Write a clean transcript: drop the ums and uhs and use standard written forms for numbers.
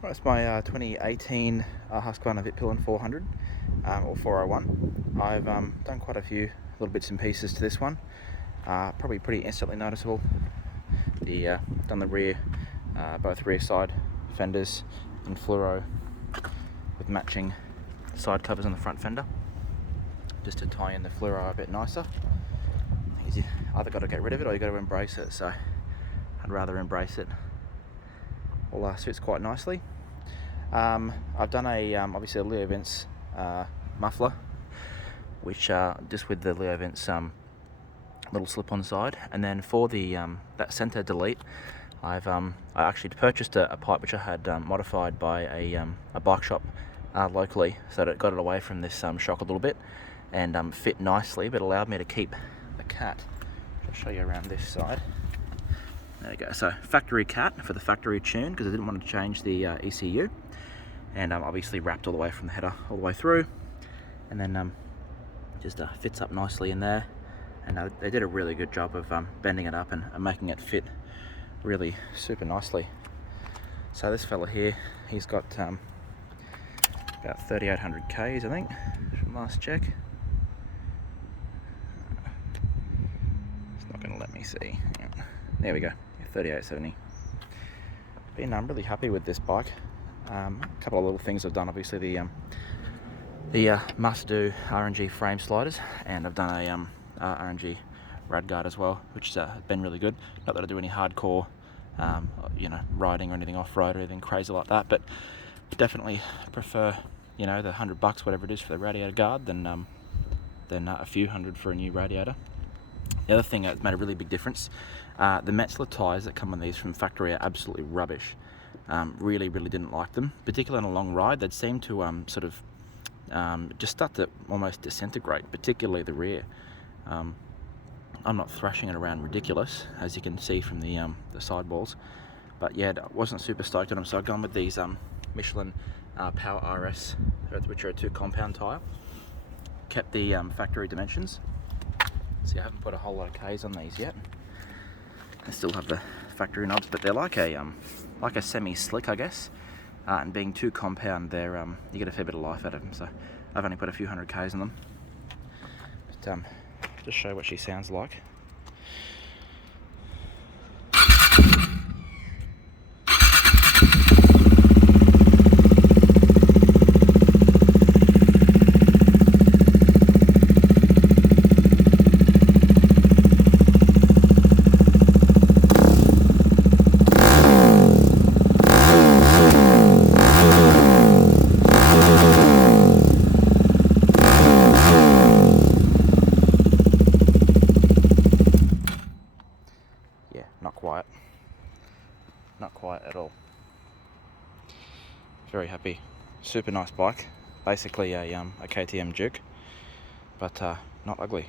Right, it's my 2018 Husqvarna Vitpilen 400 or 401. I've done quite a few little bits and pieces to this one. Probably pretty instantly noticeable. Done the rear, both rear side fenders in fluro with matching side covers on the front fender, just to tie in the fluro a bit nicer. You either got to get rid of it or you got to embrace it. So I'd rather embrace it. All suits quite nicely. I've done obviously a Leo Vince muffler, which just with the Leo Vince little slip-on side, and then for the that center delete, I actually purchased a pipe which I had modified by a bike shop locally, so that it got it away from this shock a little bit and fit nicely, but allowed me to keep the cat. I'll show you around this side. There we go. So factory cat for the factory tune, because I didn't want to change the ECU, and obviously wrapped all the way from the header all the way through, and then just fits up nicely in there. And they did a really good job of bending it up and making it fit really super nicely. So this fella here, he's got about 3,800 Ks, I think, from last check. It's not going to let me see. There we go, 3870. Been really happy with this bike. A couple of little things I've done. Obviously the must-do RNG frame sliders, and I've done a RNG rad guard as well, which has been really good. Not that I do any hardcore, riding or anything off-road or anything crazy like that, but definitely prefer, the $100 whatever it is for the radiator guard than a few hundred for a new radiator. The other thing that's made a really big difference, the Metzler tyres that come on these from factory are absolutely rubbish. Really didn't like them, particularly on a long ride. They'd seem to just start to almost disintegrate, particularly the rear. I'm not thrashing it around ridiculous, as you can see from the sidewalls, but yeah, I wasn't super stoked on them, so I've gone with these Michelin Power RS, which are a 2 compound tyre. Kept the factory dimensions. See, I haven't put a whole lot of Ks on these yet. I still have the factory knobs, but they're like a semi-slick, I guess. And being 2 compound, they're you get a fair bit of life out of them. So I've only put a few hundred Ks on them. But, just show what she sounds like. Yeah, not quiet at all. Very happy. Super nice bike. Basically a KTM Duke, but not ugly.